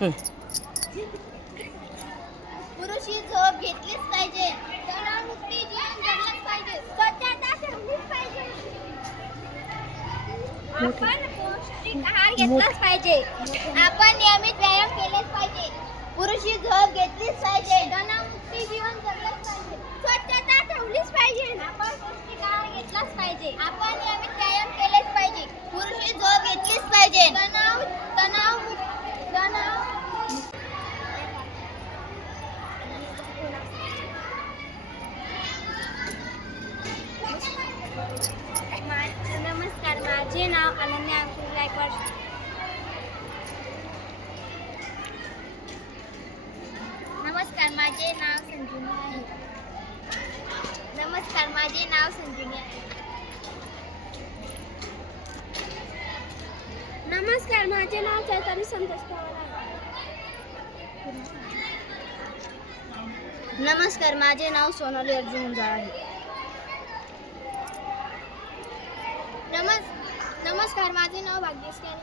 पुरुष ही झोप घेतलीच पाहिजे. तणावमुक्ती जीवन जगलंच पाहिजे. स्वच्छता ठेवलीच पाहिजे. आपण पौष्टिक आहार घेतलाच पाहिजे. आपण नियमित व्यायाम केलेच पाहिजे. पुरुष ही झोप घेतलीच पाहिजे. तणावमुक्ती जीवन जगलंच पाहिजे. स्वच्छता ठेवलीच पाहिजे. आपण पौष्टिक आहार घेतलाच पाहिजे. आपण नियमित व्यायाम केलेच पाहिजे. पुरुष ही झोप घेतलीच पाहिजे. नमस्कार, माझे नाव अनन्या अंकुश गायकवाड. नमस्कार, माझे नाव संजीवनी आहे. नमस्कार, माझे नाव संजीवनी आहे. नमस्कार, माझे नाव चैतन्य संतोष पवार आहे. नमस्कार, माझे नाव सोनाली अर्जुन गुंजाळ आहे. नमस्कार, माझे नाव भाग्यश्री आहे.